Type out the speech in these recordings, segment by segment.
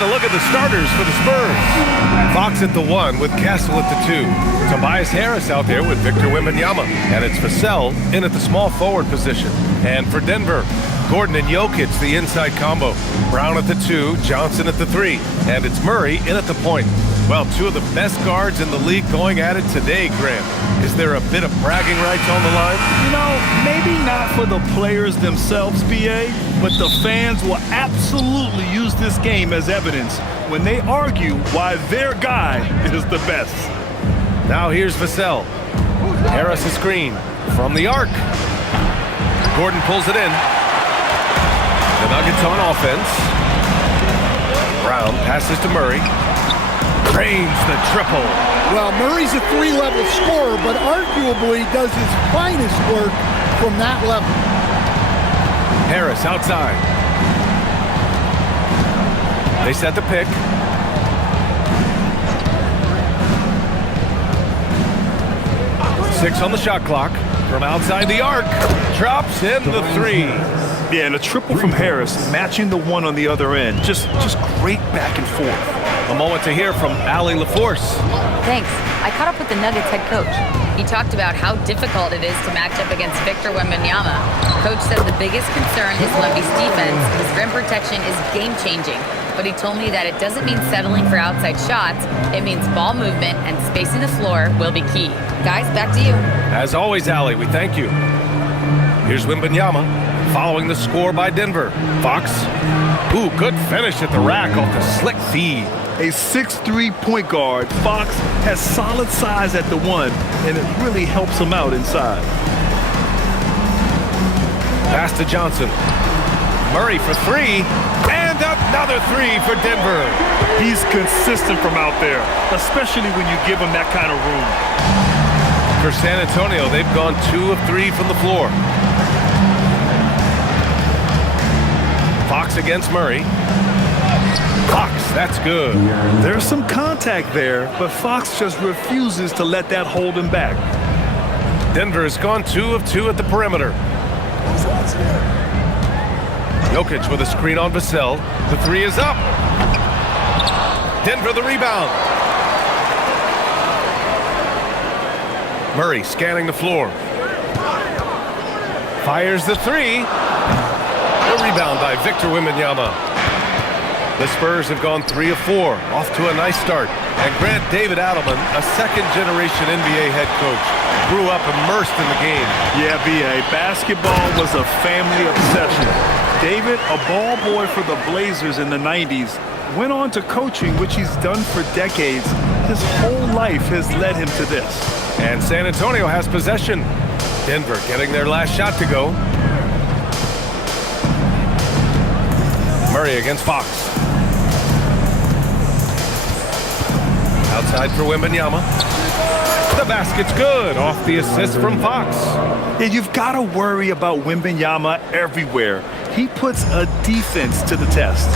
And a look at the starters for the Spurs. Fox at the 1 with Castle at the 2. Tobias Harris out there with Victor Wembanyama. And it's Vassell in at the small forward position. And for Denver, Gordon and Jokic, the inside combo. Brown at the 2, Johnson at the 3. And it's Murray in at the point. Well, two of the best guards in the league going at it today, Graham. Is there a bit of bragging rights on the line? You know, maybe not for the players themselves, BA, but the fans will absolutely use this game as evidence when they argue why their guy is the best. Now here's Vassell. Harris a screen from the arc. Gordon pulls it in. The Nuggets on offense. Brown passes to Murray. Drains the triple. Well, Murray's a three-level scorer, but arguably does his finest work from that level. Harris outside. They set the pick. Six on the shot clock. From outside the arc. Drops in the 3. Yeah, and a triple from Harris, matching the 1 on the other end. Just great back and forth. A moment to hear from Allie LaForce. Thanks. I caught up with the Nuggets head coach. He talked about how difficult it is to match up against Victor Wembanyama. Coach said the biggest concern is Wemby's defense. His rim protection is game-changing. But he told me that it doesn't mean settling for outside shots. It means ball movement and spacing the floor will be key. Guys, back to you. As always, Allie, we thank you. Here's Wembanyama following the score by Denver. Fox. Ooh, good finish at the rack off the slick feed. A 6'3" point guard, Fox has solid size at the 1, and it really helps him out inside. Pass to Johnson. Murray for 3, and another 3 for Denver. He's consistent from out there, especially when you give him that kind of room. For San Antonio, they've gone 2 of 3 from the floor. Fox against Murray. Fox, that's good. There's some contact there, but Fox just refuses to let that hold him back. Denver has gone 2 of 2 at the perimeter. Jokic with a screen on Vassell. The 3 is up. Denver the rebound. Murray scanning the floor. Fires the 3. The rebound by Victor Wembanyama. The Spurs have gone 3 of 4, off to a nice start. And Grant David Adelman, a second-generation NBA head coach, grew up immersed in the game. Yeah, B.A., basketball was a family obsession. David, a ball boy for the Blazers in the 90s, went on to coaching, which he's done for decades. His whole life has led him to this. And San Antonio has possession. Denver getting their last shot to go. Murray against Fox. Outside for Wembanyama. The basket's good off the assist from Fox. Yeah, you've got to worry about Wembanyama everywhere. He puts a defense to the test.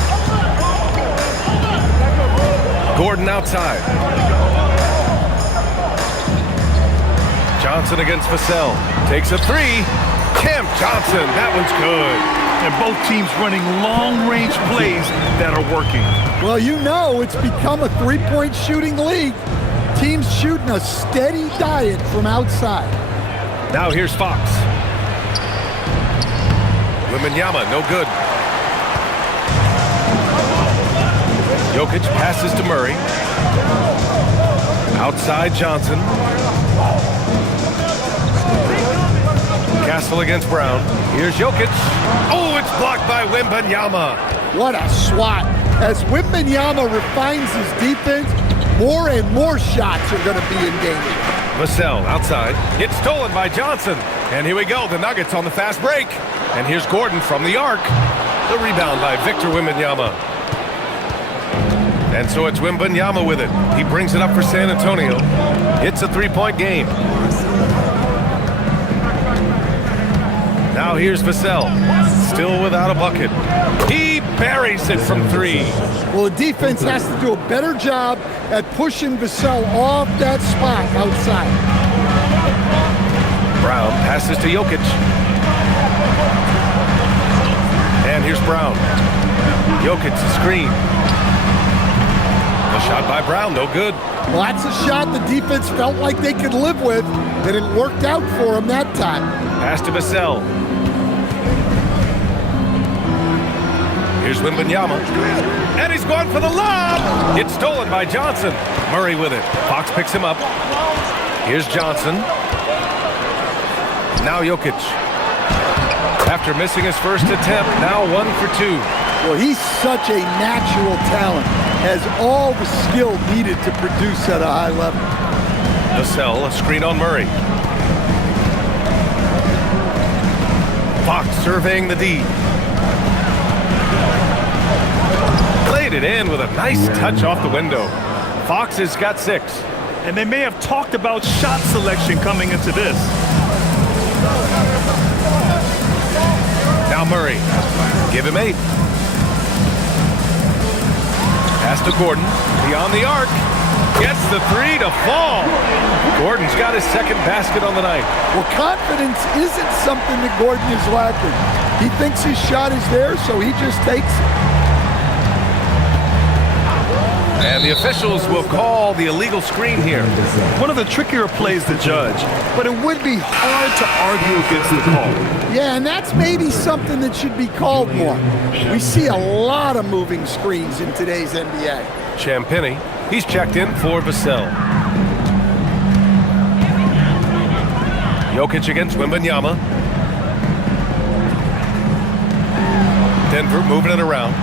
Gordon outside. Johnson against Vassell. Takes a 3. Cam Johnson, that one's good. And both teams running long-range plays that are working. Well, you know it's become a three-point shooting league. Teams shooting a steady diet from outside. Now here's Fox. Wembanyama, no good. Jokic passes to Murray. Outside Johnson. Castle against Brown. Here's Jokic. Oh, it's blocked by Wembanyama. What a swat. As Wembanyama refines his defense, more and more shots are going to be in danger. Vassell outside. It's stolen by Johnson. And here we go. The Nuggets on the fast break. And here's Gordon from the arc. The rebound by Victor Wembanyama. And so it's Wembanyama with it. He brings it up for San Antonio. It's a three-point game. Now here's Vassell, still without a bucket. He buries it from 3. Well, the defense has to do a better job at pushing Vassell off that spot outside. Brown passes to Jokic. And here's Brown. Jokic, the screen. The shot by Brown, no good. Well, that's a shot the defense felt like they could live with, and it worked out for them that time. Pass to Vassell. Here's Wembanyama. And he's going for the lob. It's stolen by Johnson. Murray with it. Fox picks him up. Here's Johnson. Now Jokic. After missing his first attempt, now 1 for 2. Well, he's such a natural talent. Has all the skill needed to produce at a high level. Vassell, a screen on Murray. Fox surveying the D. Played it in with a nice touch off the window. Fox has got 6. And they may have talked about shot selection coming into this. Now Murray. Give him 8. Pass to Gordon. Beyond the arc. Gets the 3 to fall. Gordon's got his second basket on the night. Well, confidence isn't something that Gordon is lacking. He thinks his shot is there, so he just takes it. And the officials will call the illegal screen here. One of the trickier plays to judge, but it would be hard to argue against the call. Yeah, and that's maybe something that should be called more. We see a lot of moving screens in today's NBA. Champagny, he's checked in for Vassell. Jokic against Wembanyama. Denver moving it around.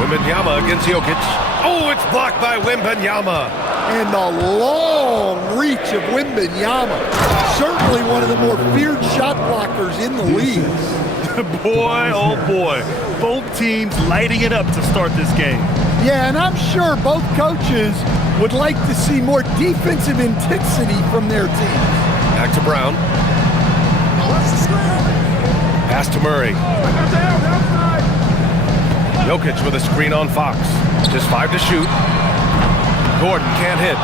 Wembanyama against Jokic. Oh, it's blocked by Wembanyama. And the long reach of Wembanyama. Certainly one of the more feared shot blockers in the league. Boy, oh boy. Both teams lighting it up to start this game. Yeah, and I'm sure both coaches would like to see more defensive intensity from their teams. Back to Brown. Pass to Murray. Jokic with a screen on Fox. Just 5 to shoot. Gordon can't hit.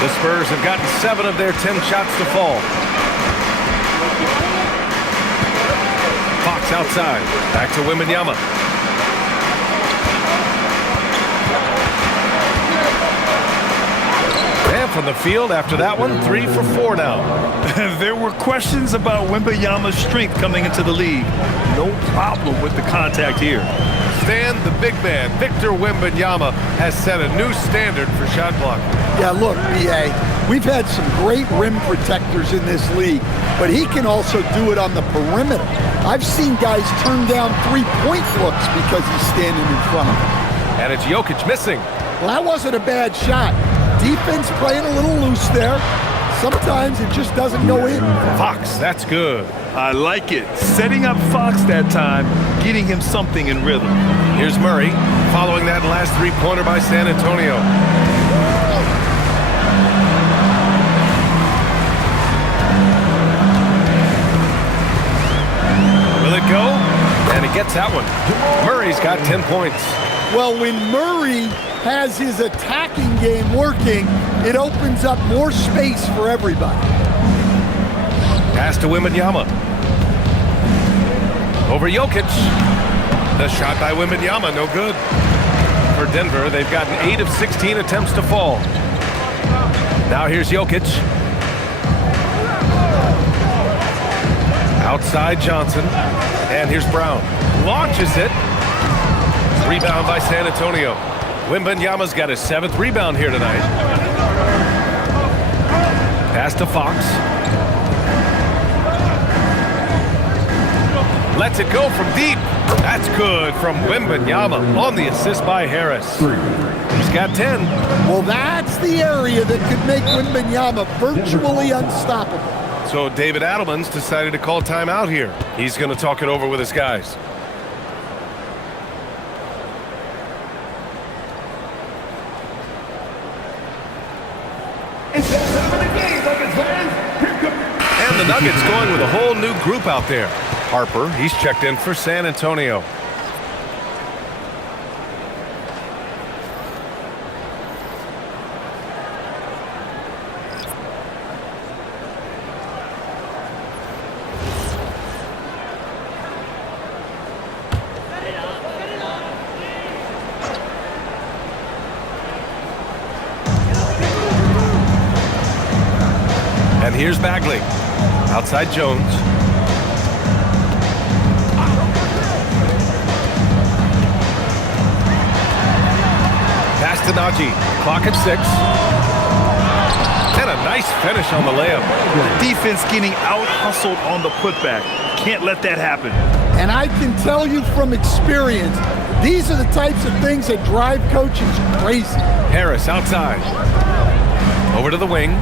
The Spurs have gotten 7 of their 10 shots to fall. Fox outside. Back to Wembanyama. And from the field after that one, 3 for 4 now. There were questions about Wembanyama's strength coming into the league. No problem with the contact here. Stan, the big man, Victor Wembanyama, has set a new standard for shot blocking. Yeah, look, B.A., we've had some great rim protectors in this league, but he can also do it on the perimeter. I've seen guys turn down three-point looks because he's standing in front of them. And it's Jokic missing. Well, that wasn't a bad shot. Defense playing a little loose there. Sometimes it just doesn't go in. Fox, that's good. I like it. Setting up Fox that time, getting him something in rhythm. Here's Murray, following that last three-pointer by San Antonio. Will it go? And he gets that one. Murray's got 10 points. Well, when Murray has his attacking game working, it opens up more space for everybody. Pass to Wembanyama. Over Jokic. The shot by Wembanyama, no good. For Denver, they've gotten 8 of 16 attempts to fall. Now here's Jokic. Outside Johnson. And here's Brown. Launches it. Rebound by San Antonio. Wembanyama's got his 7th rebound here tonight. Pass to Fox. Lets it go from deep. That's good from Wembanyama on the assist by Harris. He's got 10. Well, that's the area that could make Wembanyama virtually unstoppable. So David Adelman's decided to call timeout here. He's going to talk it over with his guys. And the Nuggets going with a whole new group out there. Harper, he's checked in for San Antonio. here's Bagley. Outside Jones. Pass to Najee. Clock at 6. And a nice finish on the layup. The defense getting out-hustled on the putback. Can't let that happen. And I can tell you from experience, these are the types of things that drive coaches crazy. Harris outside. Over to the wing.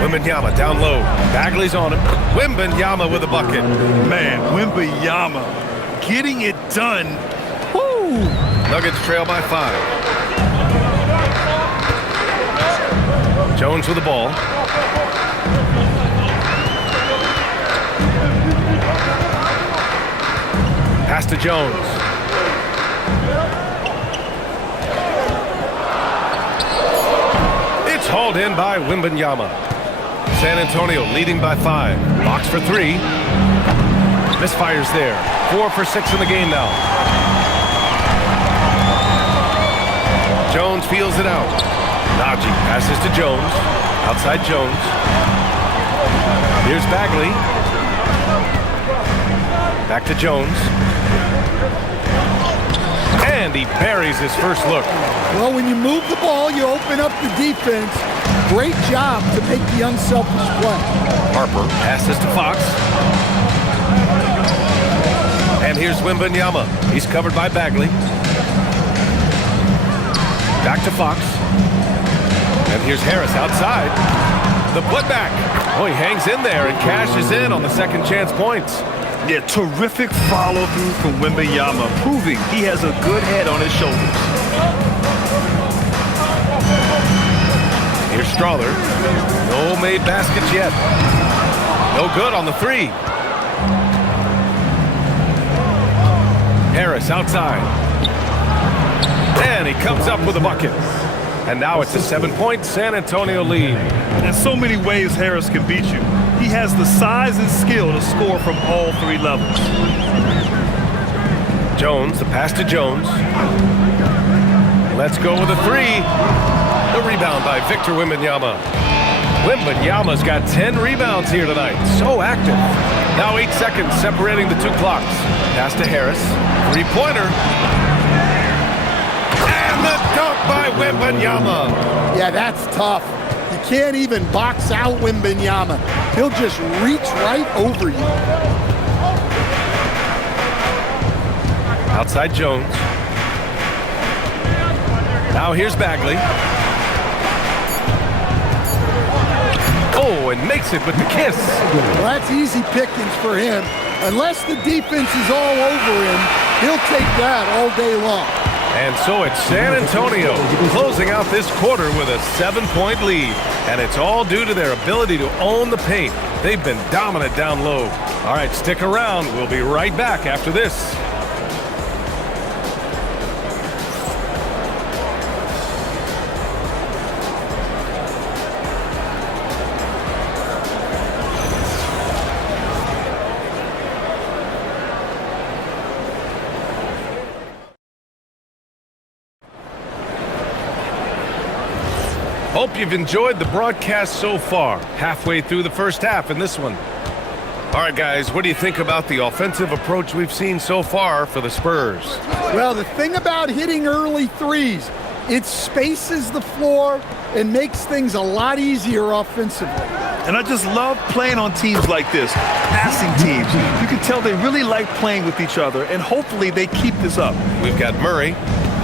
Wembanyama down low. Bagley's on him. Wembanyama with a bucket. Man, Wembanyama getting it done. Woo! Nuggets trail by 5. Jones with the ball. Pass to Jones. It's hauled in by Wembanyama. San Antonio leading by 5. Box for 3. Misfires there. 4 for 6 in the game now. Jones feels it out. Najee passes to Jones. Outside Jones. Here's Bagley. Back to Jones. And he buries his first look. Well, when you move the ball, you open up the defense. Great job to make the unselfish play. Harper passes to Fox. And here's Wembanyama. He's covered by Bagley. Back to Fox. And here's Harris outside. The putback. Oh, he hangs in there and cashes in on the second chance points. Yeah, terrific follow-through from Wembanyama, proving he has a good head on his shoulders. Here's Strawther. No made baskets yet. No good on the 3. Harris outside. And he comes up with a bucket. And now it's a 7-point San Antonio lead. There's so many ways Harris can beat you. He has the size and skill to score from all 3 levels. Jones, the pass to Jones. Let's go with a 3. The rebound by Victor Wembanyama. Wembanyama's got 10 rebounds here tonight. So active. Now 8 seconds separating the 2 clocks. Pass to Harris. 3-pointer. And the dunk by Wembanyama. Yeah, that's tough. You can't even box out Wembanyama. He'll just reach right over you. Outside Jones. Now here's Bagley. Oh, and makes it with the kiss. Well, that's easy pickings for him. Unless the defense is all over him, he'll take that all day long. And so it's San Antonio closing out this quarter with a 7-point lead. And it's all due to their ability to own the paint. They've been dominant down low. All right, stick around. We'll be right back after this. Hope you've enjoyed the broadcast so far. Halfway through the first half in this one. All right, guys, what do you think about the offensive approach we've seen so far for the Spurs? Well, the thing about hitting early threes, it spaces the floor and makes things a lot easier offensively. And I just love playing on teams like this, passing teams. You can tell they really like playing with each other, and hopefully they keep this up. We've got Murray.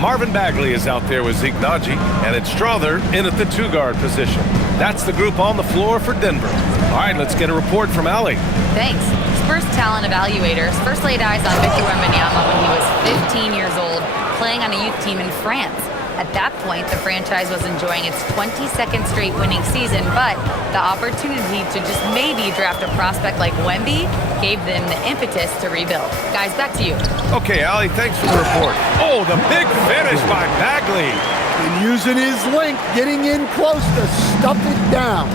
Marvin Bagley is out there with Zeke Najee, and it's Strawther in at the 2-guard position. That's the group on the floor for Denver. All right, let's get a report from Allie. Thanks. Spurs talent evaluators first laid eyes on Victor Wembanyama when he was 15 years old, playing on a youth team in France. At that point, the franchise was enjoying its 22nd straight winning season, but the opportunity to just maybe draft a prospect like Wemby gave them the impetus to rebuild. Guys, back to you. Okay, Allie, thanks for the report. Oh, the big finish by Bagley. And using his length, getting in close to stuff it down.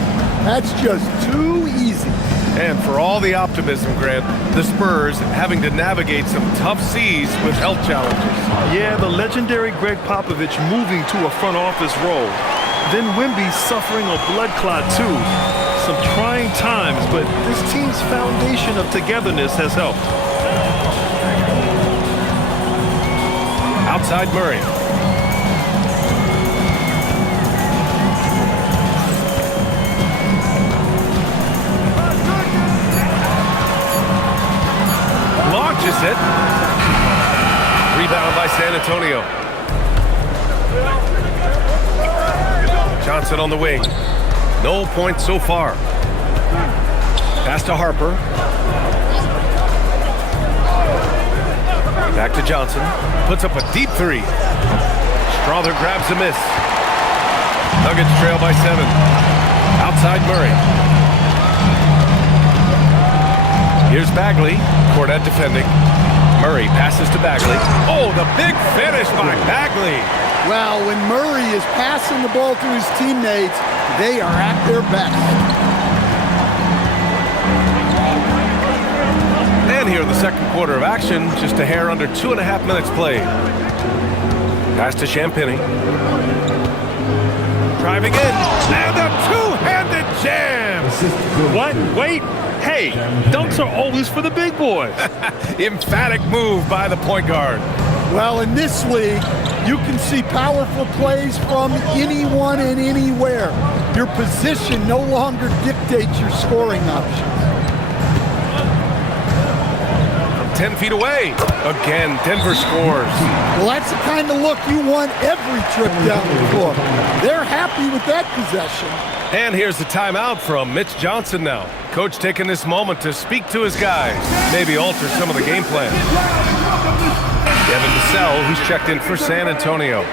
That's just too easy. And for all the optimism, Grant, the Spurs having to navigate some tough seas with health challenges. Yeah, the legendary Greg Popovich moving to a front office role. Then Wemby suffering a blood clot too. Some trying times, but this team's foundation of togetherness has helped. Outside Murray. Launches it. Rebound by San Antonio. Johnson on the wing. No points so far. Pass to Harper. Back to Johnson. Puts up a deep three. Strother grabs the miss. Nuggets trail by 7. Outside Murray. Here's Bagley. Cornette defending. Murray passes to Bagley. Oh, the big finish by Bagley. Well, when Murray is passing the ball to his teammates, they are at their best. And here in the second quarter of action, just a hair under 2.5 minutes played. Pass to Champagny. Driving in, and a two-handed jam. What? Wait. Hey, dunks are always for the big boys. Emphatic move by the point guard. Well, in this league, you can see powerful plays from anyone and anywhere. Your position no longer dictates your scoring options. 10 feet away. Again, Denver scores. Well, that's the kind of look you want every trip down the floor. They're happy with that possession. And here's the timeout from Mitch Johnson now. Coach taking this moment to speak to his guys, maybe alter some of the game plan. Devin Vassell, who's checked in for San Antonio.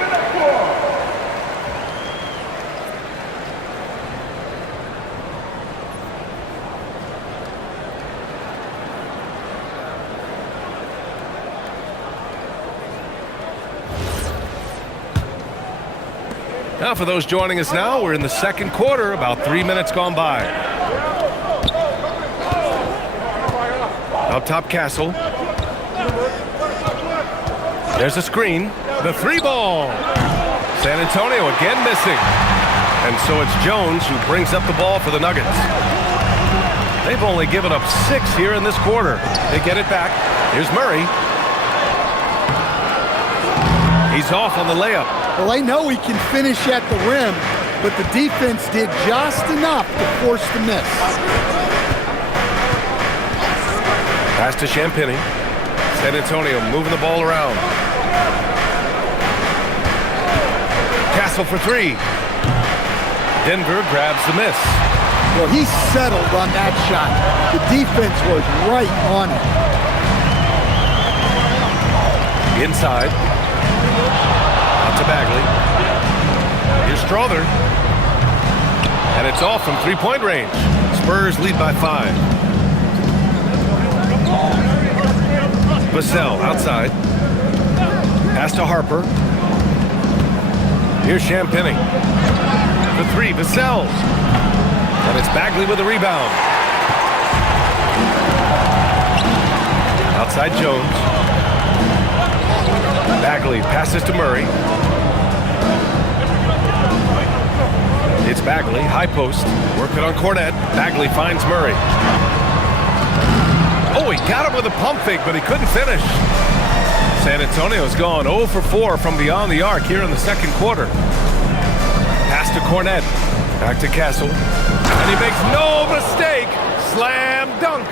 Now, for those joining us now, we're in the second quarter, about 3 minutes gone by. Up top, Castle. There's a screen. The three ball. San Antonio again missing. And so it's Jones who brings up the ball for the Nuggets. They've only given up 6 here in this quarter. They get it back. Here's Murray. He's off on the layup. Well, they know he can finish at the rim, but the defense did just enough to force the miss. Pass to Champagny. San Antonio moving the ball around. Castle for 3. Denver grabs the miss. Well, he settled on that shot. The defense was right on it. Inside. Out to Bagley. Here's Strother. And it's off from three-point range. Spurs lead by 5. Vassell outside. Pass to Harper. Here's Champagny. The 3, Vassell. And it's Bagley with a rebound. Outside Jones. Bagley passes to Murray. It's Bagley, high post. Working on Cornette. Bagley finds Murray. Oh, he got him with a pump fake, but he couldn't finish. San Antonio's gone 0 for 4 from beyond the arc here in the second quarter. Pass to Cornette. Back to Castle. And he makes no mistake. Slam dunk.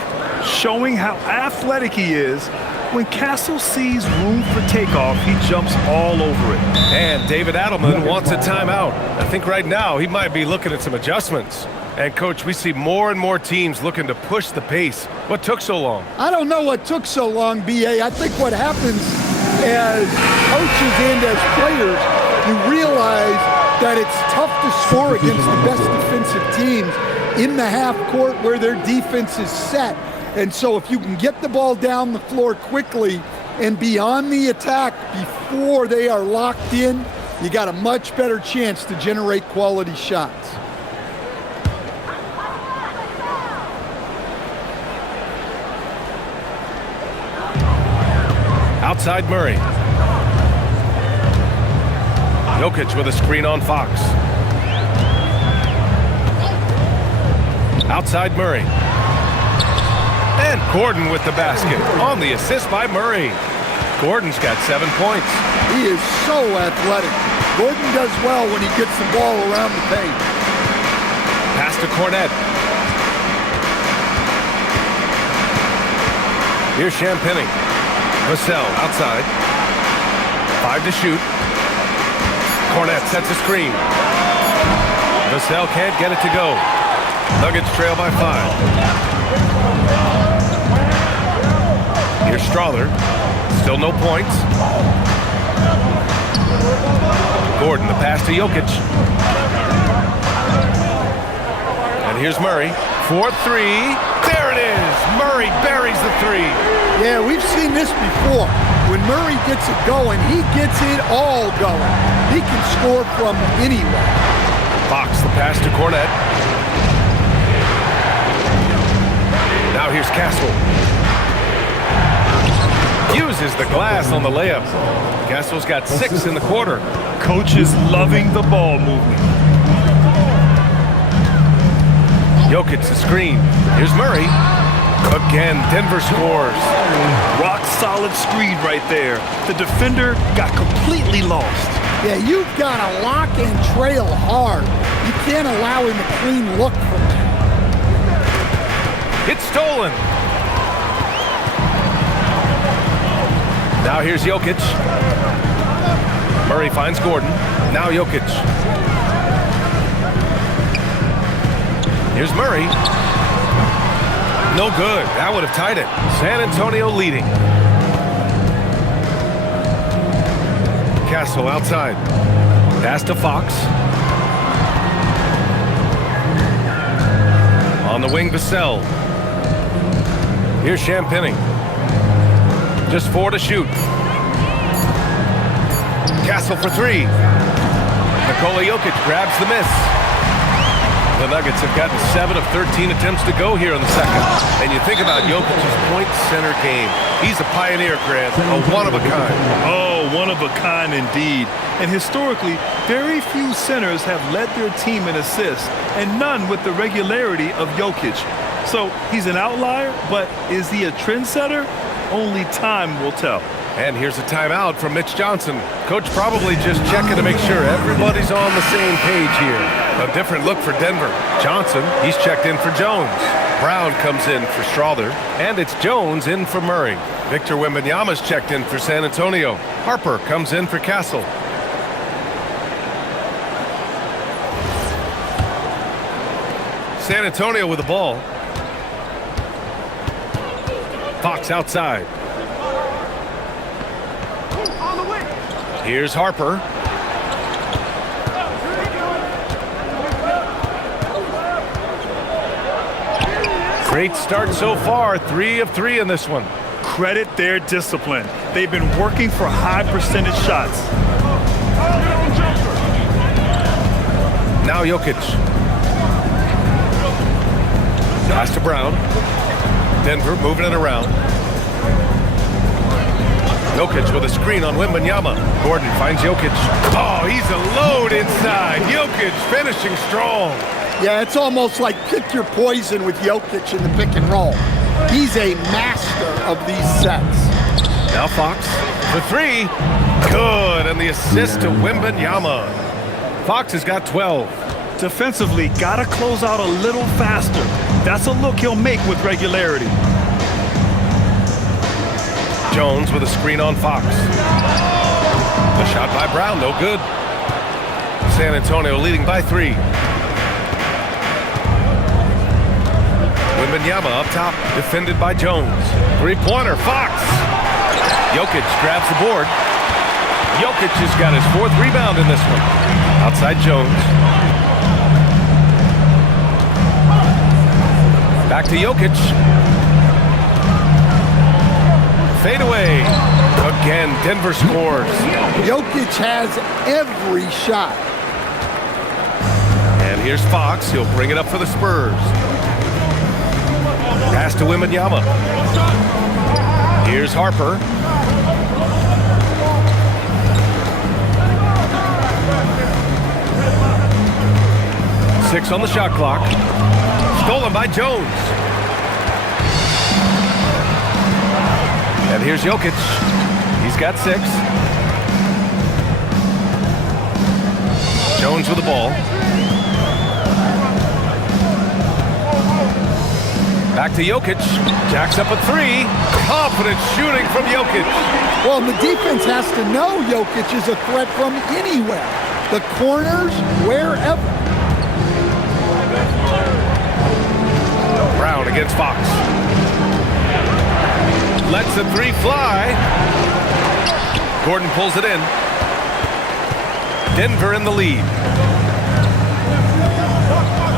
Showing how athletic he is. When Castle sees room for takeoff, he jumps all over it. And David Adelman wants a timeout. I think right now he might be looking at some adjustments. And, Coach, we see more and more teams looking to push the pace. What took so long? I don't know what took so long, B.A. I think what happens as coaches and as players, you realize that it's tough to score against the best defensive teams in the half court where their defense is set. And so if you can get the ball down the floor quickly and be on the attack before they are locked in, you got a much better chance to generate quality shots. Outside Murray. Jokic with a screen on Fox. Outside Murray. And Gordon with the basket on the assist by Murray. Gordon's got 7 points. He is so athletic. Gordon does well when he gets the ball around the paint. Pass to Cornette. Here's Champagny. Vassell outside. 5 to shoot. Cornette sets a screen. Vassell can't get it to go. Nuggets trail by 5. Here's Strother. Still no points. Gordon, the pass to Jokic. And here's Murray. 4-3. There it is. Murray buries the 3. Yeah, we've seen this before. When Murray gets it going, he gets it all going. He can score from anywhere. Fox, the pass to Cornette. Now here's Castle. Uses the glass on the layup. Castle's got 6 in the quarter. Coach is loving the ball movement. Jokic the screen. Here's Murray. Again, Denver scores. Rock solid screen right there. The defender got completely lost. Yeah, you've got to lock and trail hard. You can't allow him a clean look from that. It's stolen. Now here's Jokic. Murray finds Gordon. Now Jokic. Here's Murray. No good. That would have tied it. San Antonio leading. Castle outside. Pass to Fox. On the wing, Vassell. Here's Champagny. Just 4 to shoot. Castle for 3. Nikola Jokic grabs the miss. The Nuggets have gotten 7 of 13 attempts to go here in the second. And you think about Jokic's point center game. He's a pioneer, Grant, a one-of-a-kind. Oh, one of a kind indeed. And historically, very few centers have led their team in assists, and none with the regularity of Jokic. So he's an outlier, but is he a trendsetter? Only time will tell. And here's a timeout from Mitch Johnson. Coach probably just checking to make sure everybody's on the same page here. A different look for Denver. Johnson, he's checked in for Jones. Brown comes in for Strother. And it's Jones in for Murray. Victor Wembanyama's checked in for San Antonio. Harper comes in for Castle. San Antonio with the ball. Fox outside. Here's Harper. Great start so far. 3 of 3 in this one. Credit their discipline. They've been working for high percentage shots. Now Jokic. Pass to Brown. Denver moving it around. Jokic with a screen on Wembanyama. Gordon finds Jokic. Oh, he's a load inside. Jokic finishing strong. Yeah, it's almost like pick your poison with Jokic in the pick and roll. He's a master of these sets. Now Fox for 3. Good, and the assist to Wembanyama. Fox has got 12. Defensively, gotta close out a little faster. That's a look he'll make with regularity. Jones with a screen on Fox. The shot by Brown, no good. San Antonio leading by 3. Wembanyama up top, defended by Jones. 3-pointer, Fox. Jokic grabs the board. Jokic has got his 4th rebound in this one. Outside Jones. Back to Jokic. Fade away. Again, Denver scores. Jokic has every shot. And here's Fox. He'll bring it up for the Spurs. Pass to Wembanyama. Here's Harper. Six on the shot clock. Stolen by Jones. And here's Jokic. He's got 6. Jones with the ball. Back to Jokic. Jacks up a 3. Confident shooting from Jokic. Well, the defense has to know Jokic is a threat from anywhere. The corners, wherever. Brown against Fox. Lets the 3 fly. Gordon pulls it in. Denver in the lead.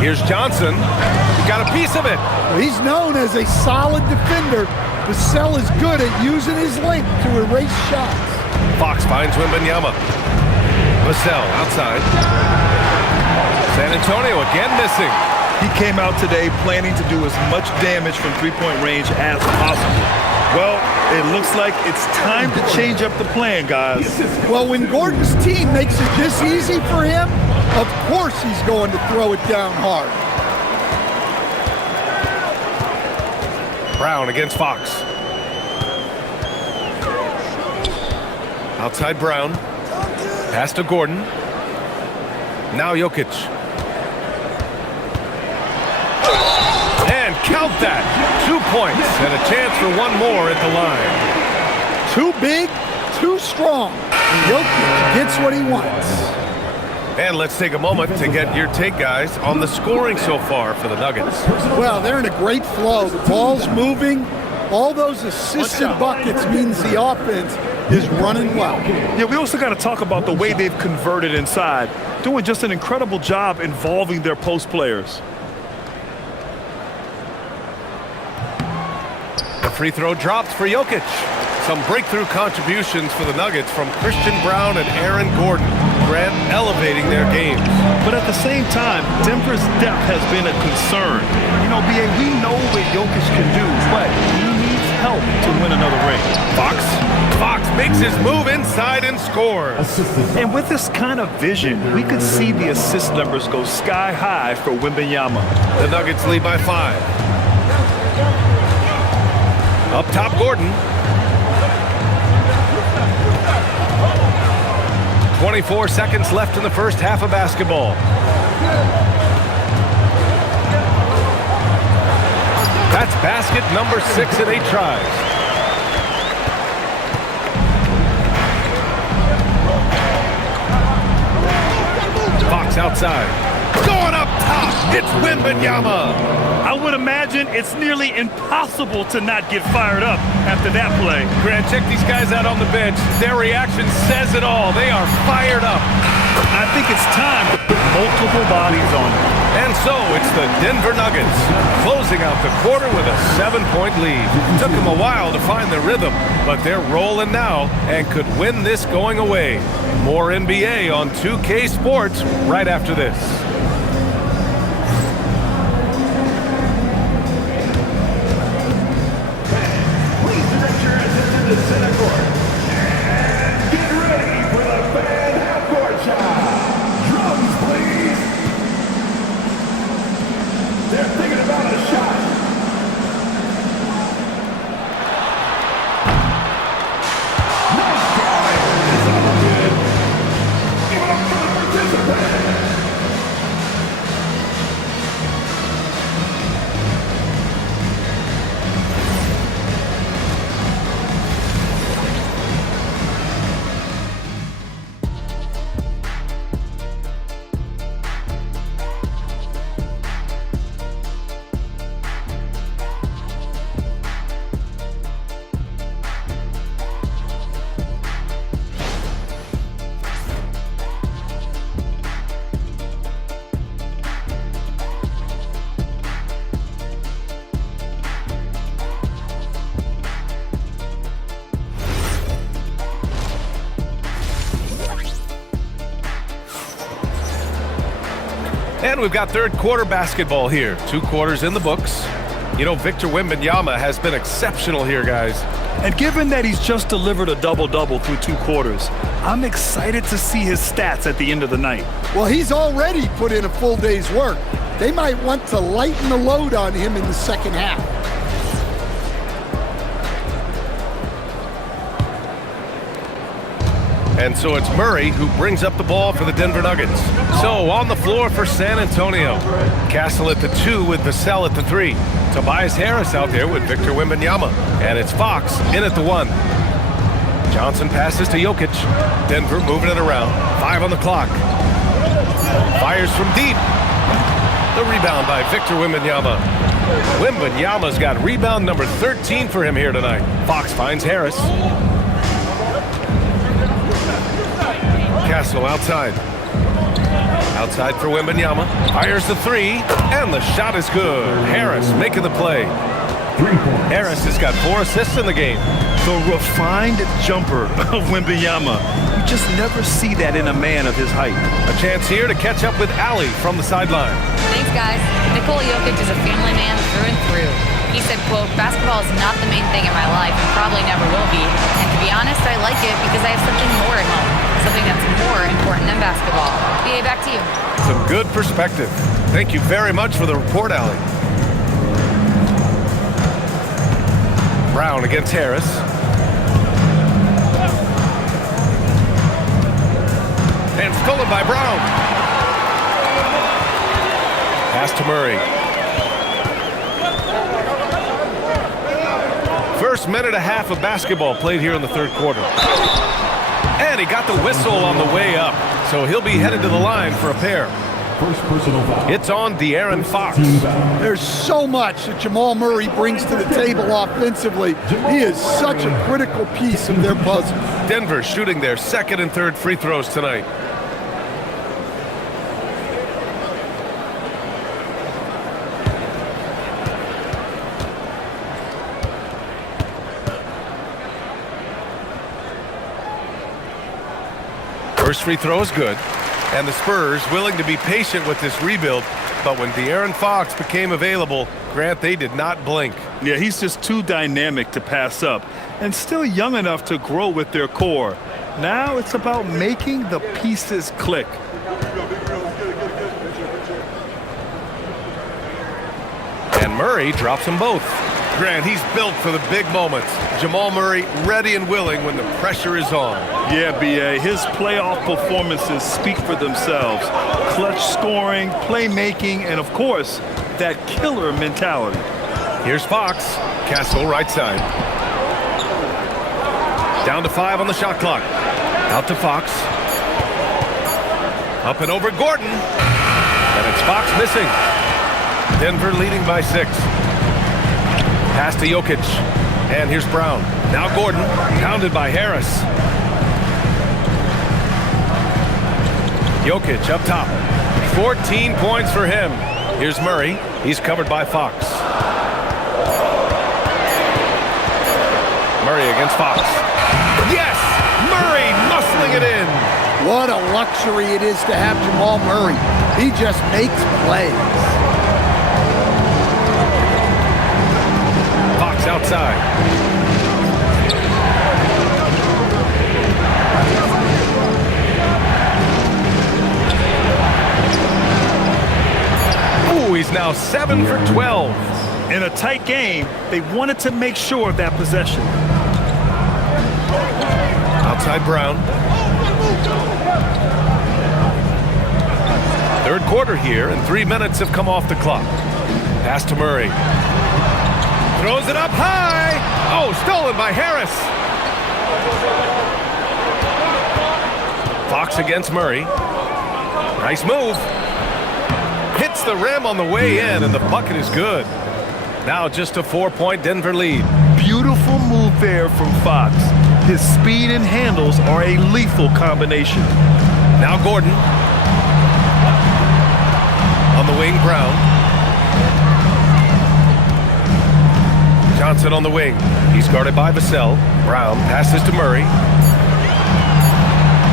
Here's Johnson. He got a piece of it. Well, he's known as a solid defender. Vassell is good at using his length to erase shots. Fox finds Wembanyama. Vassell outside. San Antonio again missing. He came out today planning to do as much damage from three-point range as possible. Well, it looks like it's time to change up the plan, guys. Well, when Gordon's team makes it this easy for him, of course he's going to throw it down hard. Brown against Fox. Outside Brown. Pass to Gordon. Now Jokic. And count that. 2 points and a chance for one more at the line. Too big, too strong. And Jokic gets what he wants. And let's take a moment to get your take, guys, on the scoring so far for the Nuggets. Well, they're in a great flow. The ball's moving. All those assisted buckets means the offense is running well. Yeah, we also got to talk about the way they've converted inside, doing just an incredible job involving their post players. The free throw drops for Jokic. Some breakthrough contributions for the Nuggets from Christian Brown and Aaron Gordon. Grant elevating their games. But at the same time, Denver's depth has been a concern. You know, B.A., we know what Jokic can do, but he needs help to win another ring. Fox makes his move inside and scores. And with this kind of vision, we could see the assist numbers go sky high for Wembanyama. The Nuggets lead by 5. Up top, Gordon. 24 seconds left in the first half of basketball. That's basket number 6 in 8 tries. Fox outside. Going up top. It's Wembanyama. I would imagine it's nearly impossible to not get fired up after that play. Grant, check these guys out on the bench. Their reaction says it all. They are fired up. I think it's time to put multiple bodies on it. And so it's the Denver Nuggets closing out the quarter with a 7-point lead. Took them a while to find their rhythm, but they're rolling now and could win this going away. More NBA on 2K Sports right after this. Center court. And get ready for the fan half-court shot. Drums, please. They're thinking about a shot. No scoring. It's all good. Give it up for the participant. And we've got third quarter basketball here. 2 quarters in the books. You know, Victor Wembanyama has been exceptional here, guys. And given that he's just delivered a double-double through 2 quarters, I'm excited to see his stats at the end of the night. Well, he's already put in a full day's work. They might want to lighten the load on him in the second half. And so it's Murray who brings up the ball for the Denver Nuggets. So on the floor for San Antonio. Castle at the 2 with Vassell at the 3. Tobias Harris out there with Victor Wembanyama. And it's Fox in at the 1. Johnson passes to Jokic. Denver moving it around. 5 on the clock. Fires from deep. The rebound by Victor Wembanyama. Wembanyama's got rebound number 13 for him here tonight. Fox finds Harris. Castle outside. Outside for Wembanyama. Fires the 3, and the shot is good. Harris making the play. Harris has got 4 assists in the game. The refined jumper of Wembanyama. You just never see that in a man of his height. A chance here to catch up with Allie from the sideline. Thanks, guys. Nikola Jokic is a family man through and through. He said, quote, "Basketball is not the main thing in my life and probably never will be. And to be honest, I like it because I have something more at home. Something that's more important than basketball." BA, back to you. Some good perspective. Thank you very much for the report, Allie. Brown against Harris. And stolen by Brown. Pass to Murray. First minute and a half of basketball played here in the third quarter. And he got the whistle on the way up, so he'll be headed to the line for a pair. First personal foul. It's on De'Aaron Fox. There's so much that Jamal Murray brings to the table offensively. He is such a critical piece of their puzzle. Denver shooting their second and third free throws tonight. First free throw is good, and the Spurs willing to be patient with this rebuild, but when De'Aaron Fox became available, Grant, they did not blink. Yeah, he's just too dynamic to pass up and still young enough to grow with their core. Now it's about making the pieces click. And Murray drops them both. Grant, he's built for the big moments. Jamal Murray ready and willing when the pressure is on. Yeah, B.A., his playoff performances speak for themselves. Clutch scoring, playmaking, and of course, that killer mentality. Here's Fox. Castle right side. Down to 5 on the shot clock. Out to Fox. Up and over Gordon. And it's Fox missing. Denver leading by 6. Pass to Jokic. And here's Brown. Now Gordon. Pounded by Harris. Jokic up top. 14 points for him. Here's Murray. He's covered by Fox. Murray against Fox. Yes! Murray muscling it in. What a luxury it is to have Jamal Murray. He just makes plays. Fox outside. Ooh, he's now 7 for 12. In a tight game, they wanted to make sure of that possession. Outside Brown. Third quarter here, and 3 minutes have come off the clock. Pass to Murray. Throws it up high. Oh, stolen by Harris. Fox against Murray. Nice move. Hits the rim on the way in, and the bucket is good. Now just a 4-point Denver lead. Beautiful move there from Fox. His speed and handles are a lethal combination. Now Gordon. On the wing, Brown. Johnson on the wing. He's guarded by Vassell. Brown passes to Murray.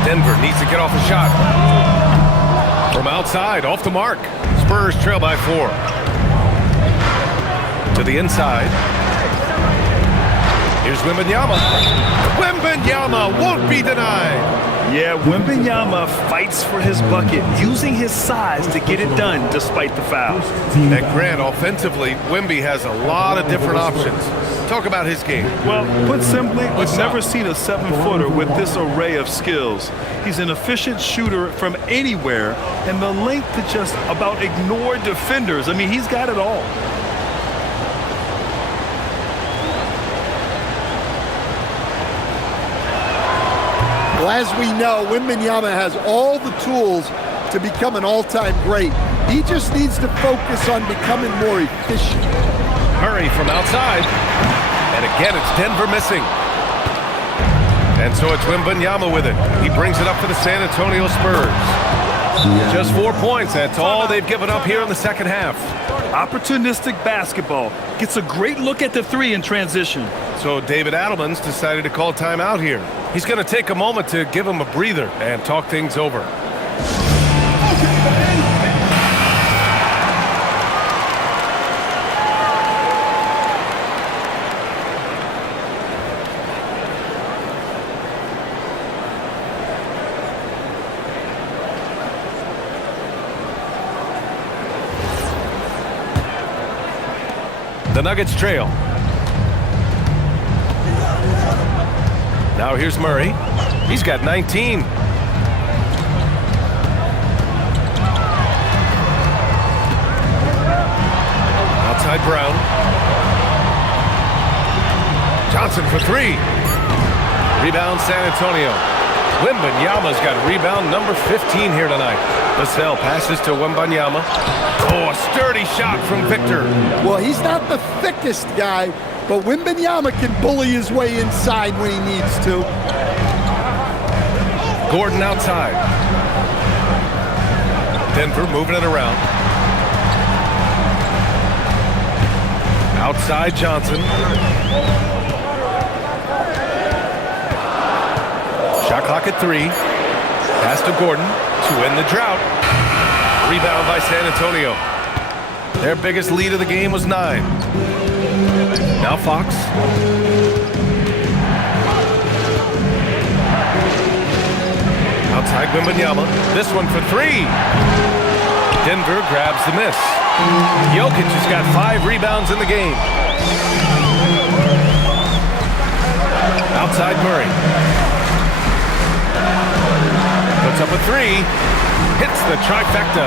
Denver needs to get off a shot. From outside, off the mark. Spurs trail by 4. To the inside. Here's Wembanyama. Wembanyama won't be denied. Yeah, Wembanyama fights for his bucket, using his size to get it done despite the foul. And Grant, offensively, Wemby has a lot of different options. Talk about his game. Well, put simply, we've never seen a 7-footer with this array of skills. He's an efficient shooter from anywhere, and the length to just about ignore defenders. I mean, he's got it all. Well, as we know, Wembanyama has all the tools to become an all-time great. He just needs to focus on becoming more efficient. Murray from outside. And again, it's Denver missing. And so it's Wembanyama with it. He brings it up for the San Antonio Spurs. Just 4 points. That's all they've given up here in the second half. Opportunistic basketball. Gets a great look at the three in transition. So David Adelman's decided to call timeout here. He's going to take a moment to give him a breather and talk things over. The Nuggets trail. Now here's Murray. He's got 19. Outside Brown. Johnson for three. Rebound San Antonio. Wembanyama's got rebound number 15 here tonight. Vassell passes to Wembanyama. Oh, a sturdy shot from Victor. Well, he's not the thickest guy, but Wembanyama can bully his way inside when he needs to. Gordon outside. Denver moving it around. Outside Johnson. Shot clock at 3. Pass to Gordon to end the drought. Rebound by San Antonio. Their biggest lead of the game was 9. Now Fox. Outside Wembanyama. This one for 3. Denver grabs the miss. Jokic has got 5 rebounds in the game. Outside Murray. Puts up a 3. Hits the trifecta.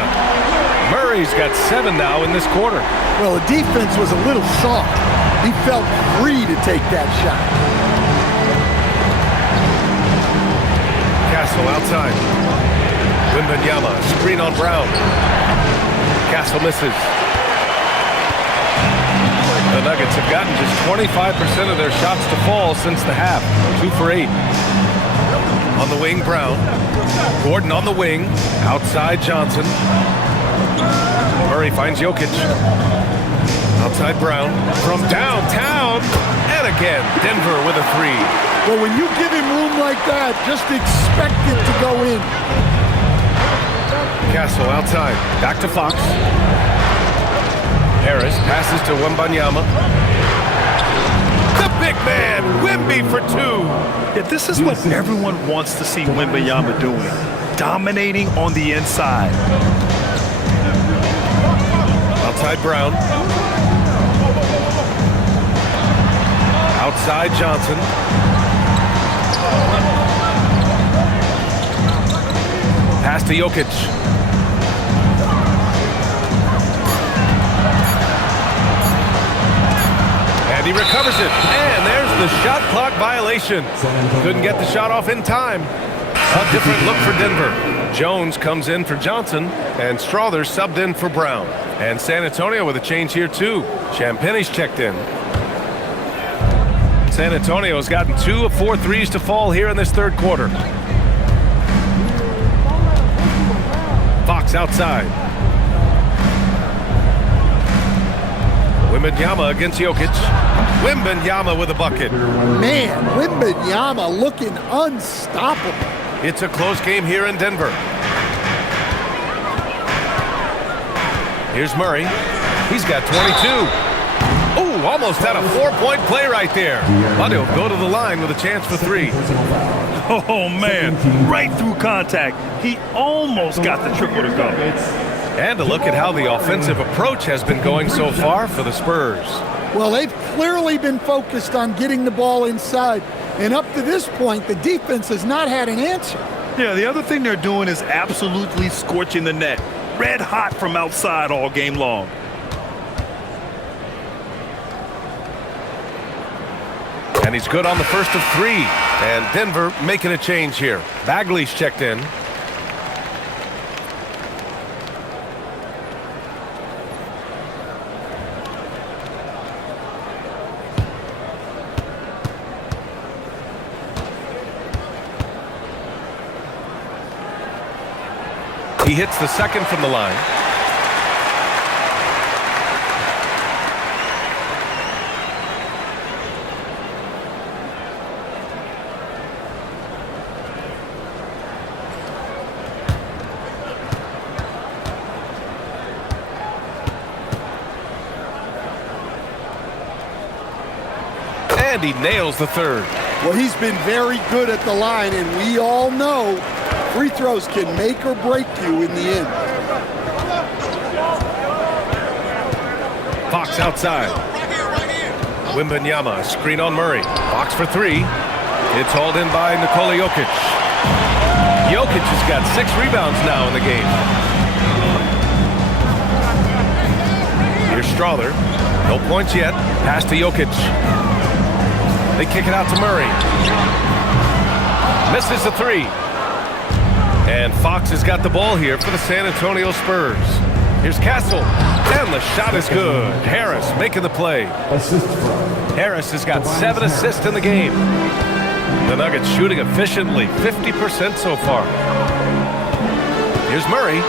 Murray's got 7 now in this quarter. Well, the defense was a little soft. He felt free to take that shot. Castle outside. Wembanyama, screen on Brown. Castle misses. The Nuggets have gotten just 25% of their shots to fall since the half. 2 for 8. On the wing, Brown. Gordon on the wing. Outside Johnson. Murray finds Jokic. Outside Brown. From downtown. And again, Denver with a 3. Well, when you give him room like that, just expect it to go in. Castle outside. Back to Fox. Harris passes to Wembanyama. The big man, Wemby for 2. Yeah, this is what everyone wants to see Wembanyama doing. Dominating on the inside. Outside Brown. Outside Johnson. Pass to Jokic. And he recovers it. And there's the shot clock violation. Couldn't get the shot off in time. A different look for Denver. Jones comes in for Johnson, and Strother subbed in for Brown. And San Antonio with a change here too. Champagne's checked in. San Antonio's gotten 2 of 4 threes to fall here in this third quarter. Fox outside. Wembanyama against Jokic. Wembanyama with a bucket. Man, Wembanyama looking unstoppable. It's a close game here in Denver. Here's Murray. He's got 22. Ooh, almost had a 4-point play right there. But he'll go to the line with a chance for 3. Oh, man, right through contact. He almost got the triple to go. And a look at how the offensive approach has been going so far for the Spurs. Well, they've clearly been focused on getting the ball inside. And up to this point, the defense has not had an answer. Yeah, the other thing they're doing is absolutely scorching the net. Red hot from outside all game long. And he's good on the first of 3. And Denver making a change here. Bagley's checked in. He hits the second from the line. And he nails the third. Well, he's been very good at the line, and we all know free throws can make or break you in the end. Fox outside. Wembanyama, screen on Murray. Fox for 3. It's hauled in by Nikola Jokic. Jokic has got 6 rebounds now in the game. Here's Strother. No points yet. Pass to Jokic. They kick it out to Murray. Misses the 3. And Fox has got the ball here for the San Antonio Spurs. Here's Castle. And the shot is good. Harris making the play. Harris has got 7 assists in the game. The Nuggets shooting efficiently, 50% so far. Here's Murray.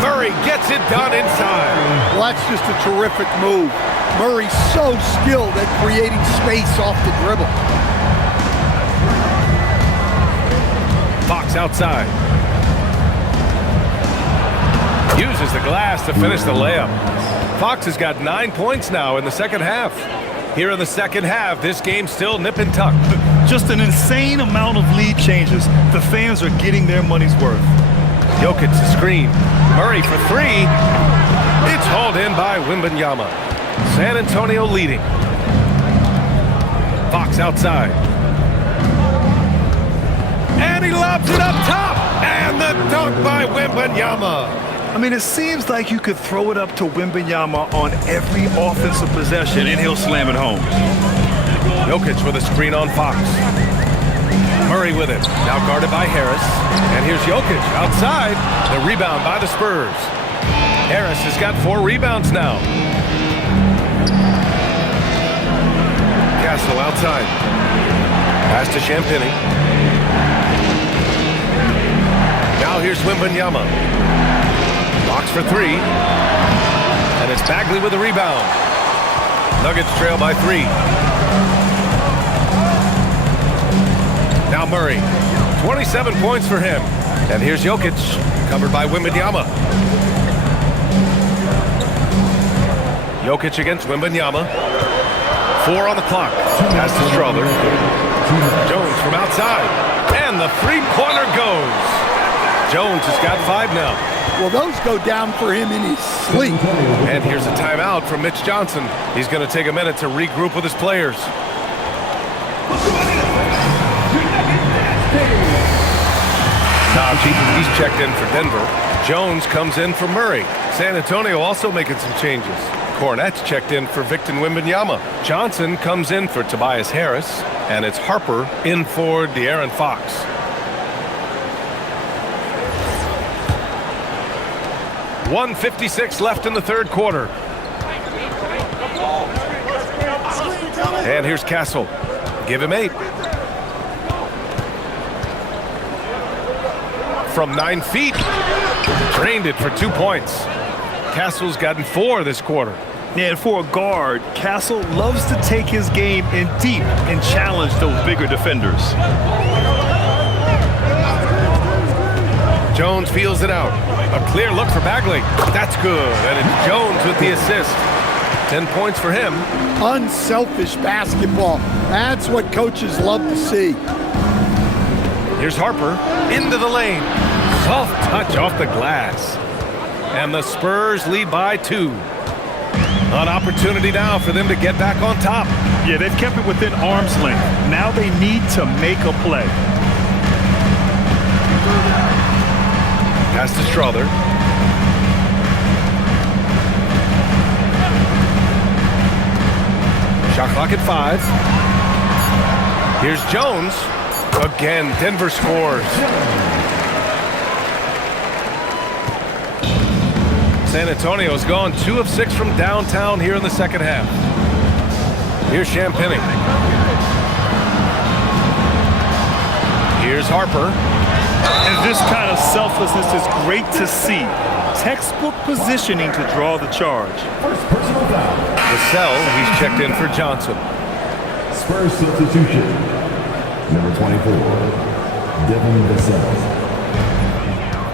Murray gets it done inside. Well, that's just a terrific move. Murray's so skilled at creating space off the dribble. Fox outside. Uses the glass to finish the layup. Fox has got 9 points now in the second half. Here in the second half, this game's still nip and tuck. Just an insane amount of lead changes. The fans are getting their money's worth. Jokic to screen. Murray for 3. It's hauled in by Wembanyama. San Antonio leading. Fox outside. And he lobs it up top. And the dunk by Wembanyama. I mean, it seems like you could throw it up to Wembanyama on every offensive possession and he'll slam it home. Jokic with a screen on Fox. Murray with it. Now guarded by Harris. And here's Jokic outside. The rebound by the Spurs. Harris has got 4 rebounds now. Castle outside. Pass to Champagny. Now here's Wembanyama. Fox for 3. And it's Bagley with the rebound. Nuggets trail by 3. Now Murray. 27 points for him. And here's Jokic. Covered by Wembanyama. Jokic against Wembanyama. 4 on the clock. Pass to Strother. Jones from outside. And the three-pointer goes. Jones has got 5 now. Well, those go down for him in his sleep. And here's a timeout from Mitch Johnson. He's going to take a minute to regroup with his players. Now he's checked in for Denver. Jones comes in for Murray. San Antonio also making some changes. Cornette's checked in for Victor Wembanyama. Johnson comes in for Tobias Harris. And it's Harper in for De'Aaron Fox. .156 left in the third quarter. And here's Castle. Give him 8. From 9 feet. Drained it for 2 points. Castle's gotten 4 this quarter. Yeah, and for a guard, Castle loves to take his game in deep and challenge those bigger defenders. Jones feels it out. A clear look for Bagley. That's good. And it's Jones with the assist. 10 points for him. Unselfish basketball. That's what coaches love to see. Here's Harper into the lane. Soft touch off the glass. And the Spurs lead by 2. An opportunity now for them to get back on top. Yeah, they've kept it within arm's length. Now they need to make a play. Pass to Strother. Shot clock at 5. Here's Jones. Again, Denver scores. San Antonio's gone 2 of 6 from downtown here in the second half. Here's Champagny. Here's Harper. And this kind of selflessness is great to see. Textbook positioning to draw the charge. First personal foul. Vassell, he's checked in for Johnson. Spurs substitution. Number 24, Devin Vassell.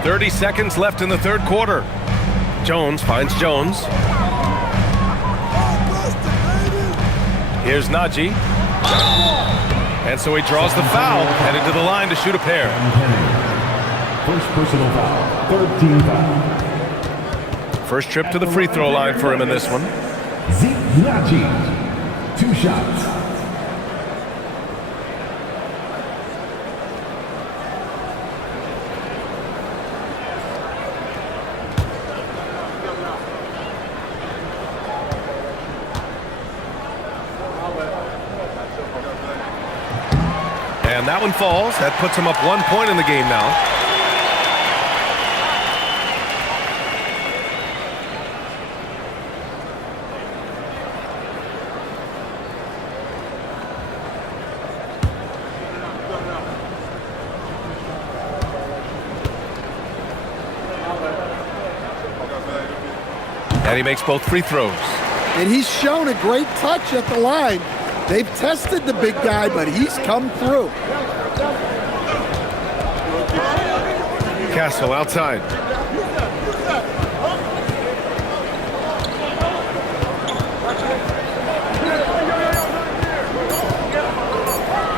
30 seconds left in the third quarter. Jones finds Jones. Here's Najee. And so he draws the foul, headed to the line to shoot a pair. First personal foul, third team foul. First trip to the free throw line for him in this one. Zeke Najee, 2 shots. And that one falls. That puts him up 1 point in the game now. And he makes both free throws. And he's shown a great touch at the line. They've tested the big guy, but he's come through. Castle outside.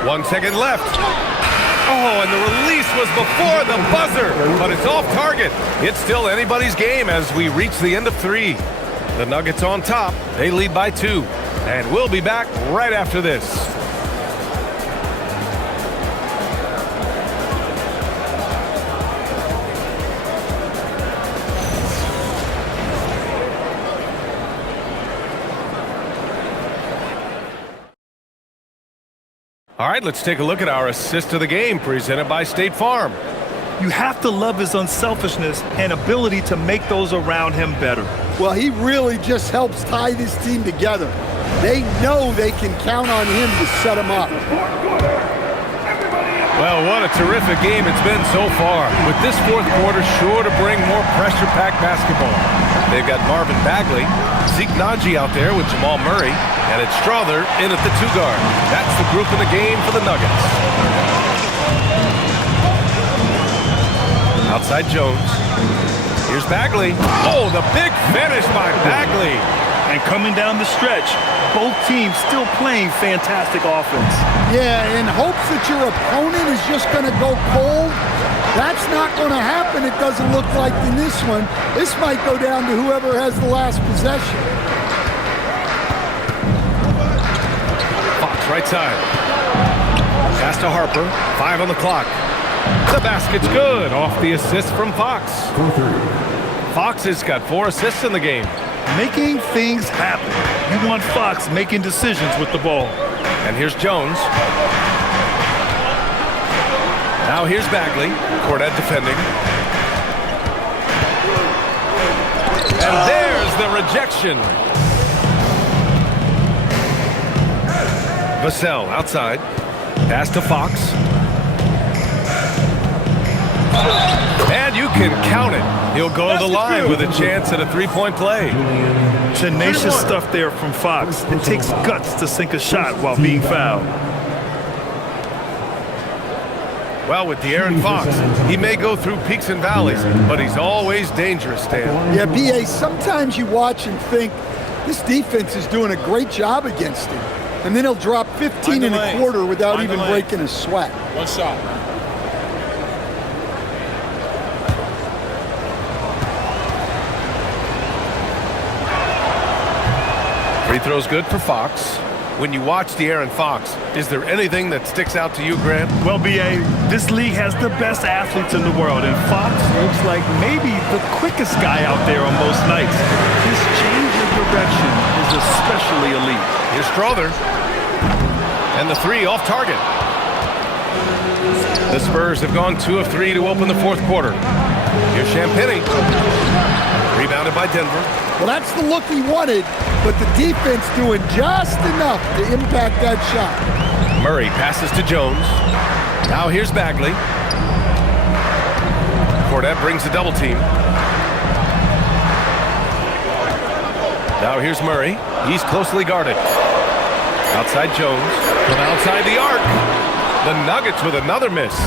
One second left. Oh, and the release was before the buzzer, but it's off target. It's still anybody's game as we reach the end of 3. The Nuggets on top. They lead by 2. And we'll be back right after this. All right, let's take a look at our assist of the game presented by State Farm. You have to love his unselfishness and ability to make those around him better. Well, he really just helps tie this team together. They know they can count on him to set them up. Well, what a terrific game it's been so far. With this fourth quarter sure to bring more pressure-packed basketball. They've got Marvin Bagley, Zeke Najee out there with Jamal Murray, and it's Strother in at the 2 guard. That's the group in the game for the Nuggets. Outside Jones. Here's Bagley. Oh, the big finish by Bagley. And coming down the stretch, both teams still playing fantastic offense. Yeah, in hopes that your opponent is just going to go cold. That's not going to happen, it doesn't look like in this one. This might go down to whoever has the last possession. Fox right side. Pass to Harper. 5 on the clock. The basket's good off the assist from Fox. 4-3. Fox has got 4 assists in the game. Making things happen. You want Fox making decisions with the ball. And here's Jones. Now here's Bagley. Cornette defending. And there's the rejection. Vassell outside. Pass to Fox. And you can count it. He'll go to the line with a chance at a 3-point play. Tenacious stuff there from Fox. It takes guts to sink a shot while being fouled. Well, with De'Aaron Fox, he may go through peaks and valleys, but he's always dangerous, Stan. Yeah, B.A., sometimes you watch and think, This defense is doing a great job against him. And then he'll drop 15 and a quarter without even breaking a sweat. One shot. Free throw's good for Fox. When you watch De'Aaron Fox, is there anything that sticks out to you, Grant? Well, B.A., this league has the best athletes in the world, and Fox looks like maybe the quickest guy out there on most nights. His change of direction is especially elite. Here's Strother. And the three off target. The Spurs have gone 2 of 3 to open the fourth quarter. Here's Champagnie. Rebounded by Denver. Well, that's the look he wanted, but the defense doing just enough to impact that shot. Murray passes to Jones. Now here's Bagley. Cornette brings the double team. Now here's Murray. He's closely guarded. Outside Jones. From outside the arc. The Nuggets with another miss.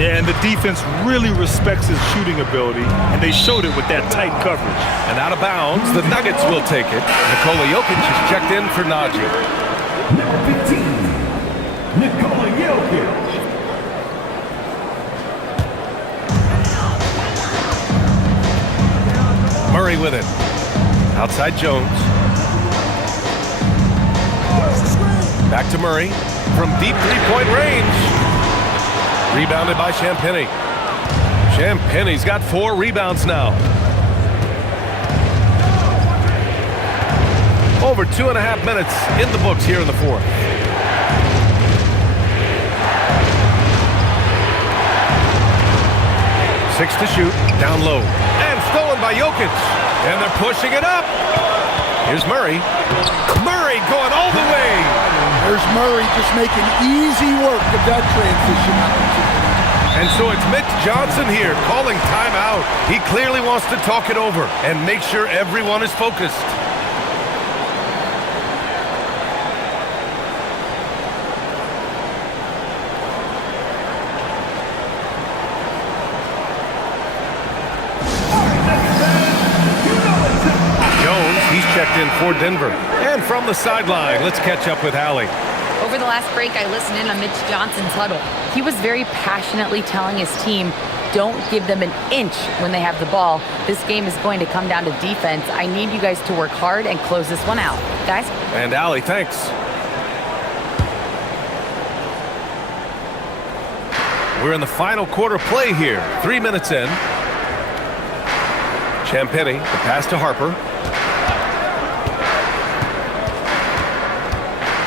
Yeah, and the defense really respects his shooting ability, and they showed it with that tight coverage. And out of bounds, the Nuggets will take it. Nikola Jokic is checked in for Najee. Number 15, Nikola Jokic. Murray with it. Outside Jones. Back to Murray. From deep three-point range. Rebounded by Champagnie. Champagnie's got 4 rebounds now. Over 2.5 minutes in the books here in the fourth. Six to shoot, down low. And stolen by Jokic. And they're pushing it up. Here's Murray. Murray going all the way. There's Murray just making easy work of that transition opportunity. And so it's Mitch Johnson here calling timeout. He clearly wants to talk it over and make sure everyone is focused. Jones, he's checked in for Denver. And from the sideline, let's catch up with Hallie. Over the last break, I listened in on Mitch Johnson's huddle. He was very passionately telling his team, don't give them an inch when they have the ball. This game is going to come down to defense. I need you guys to work hard and close this one out. Guys? And Allie, thanks. We're in the final quarter play here. 3 minutes in. Champagnie, the pass to Harper.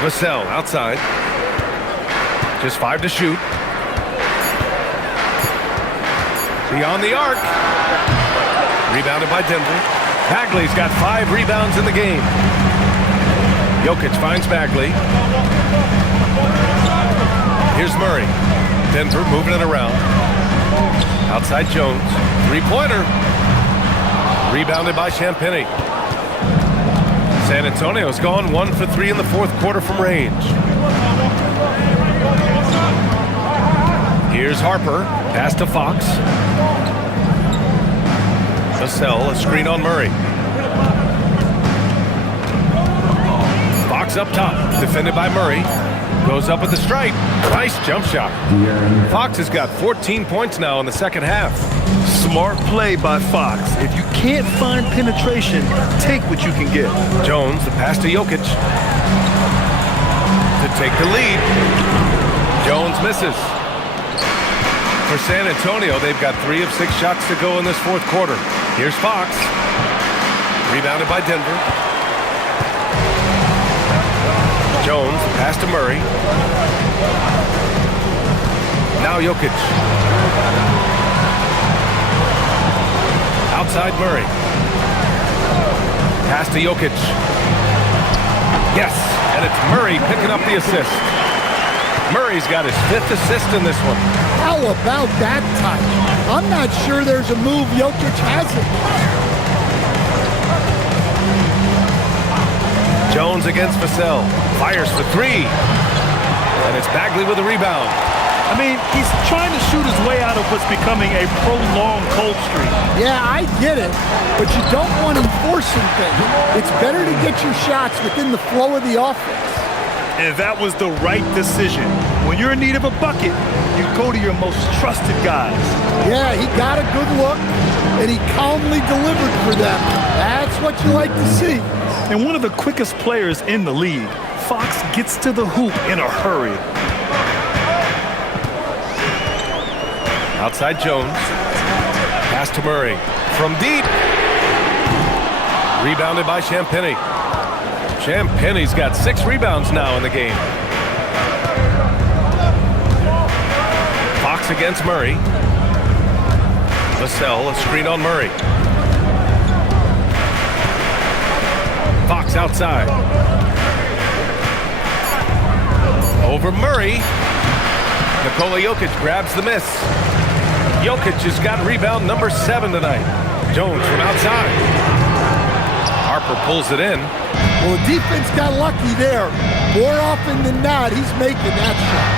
Vassell outside. Just 5 to shoot. Beyond the arc. Rebounded by Denver. Bagley's got 5 rebounds in the game. Jokic finds Bagley. Here's Murray. Denver moving it around. Outside Jones. 3-pointer. Rebounded by Champagnie. San Antonio's gone 1 for 3 in the fourth quarter from range. Here's Harper. Pass to Fox. Vassell, a screen on Murray. Fox up top. Defended by Murray. Goes up at the stripe. Nice jump shot. Fox has got 14 points now in the second half. Smart play by Fox. If you can't find penetration, take what you can get. Jones, the pass to Jokic. To take the lead. Jones misses. For San Antonio, they've got 3 of 6 shots to go in this fourth quarter. Here's Fox. Rebounded by Denver. Jones, pass to Murray. Now Jokic. Outside Murray. Pass to Jokic. Yes, and it's Murray picking up the assist. Murray's got his 5th assist in this one. How about that touch? I'm not sure there's a move Jokic hasn't. Jones against Vassell. Fires for 3. And it's Bagley with a rebound. I mean, he's trying to shoot his way out of what's becoming a prolonged cold streak. Yeah, I get it, but you don't want him forcing things. It's better to get your shots within the flow of the offense. And that was the right decision. When you're in need of a bucket, you go to your most trusted guys. Yeah, he got a good look, and he calmly delivered for them. That's what you like to see. And one of the quickest players in the league, Fox gets to the hoop in a hurry. Outside Jones. Pass to Murray. From deep. Rebounded by Champagny. Champagny's got 6 rebounds now in the game. Fox against Murray. Vassell, a screen on Murray. Fox outside. Over Murray. Nikola Jokic grabs the miss. Jokic has got rebound number 7 tonight. Jones from outside. Harper pulls it in. Well, the defense got lucky there. More often than not, he's making that shot.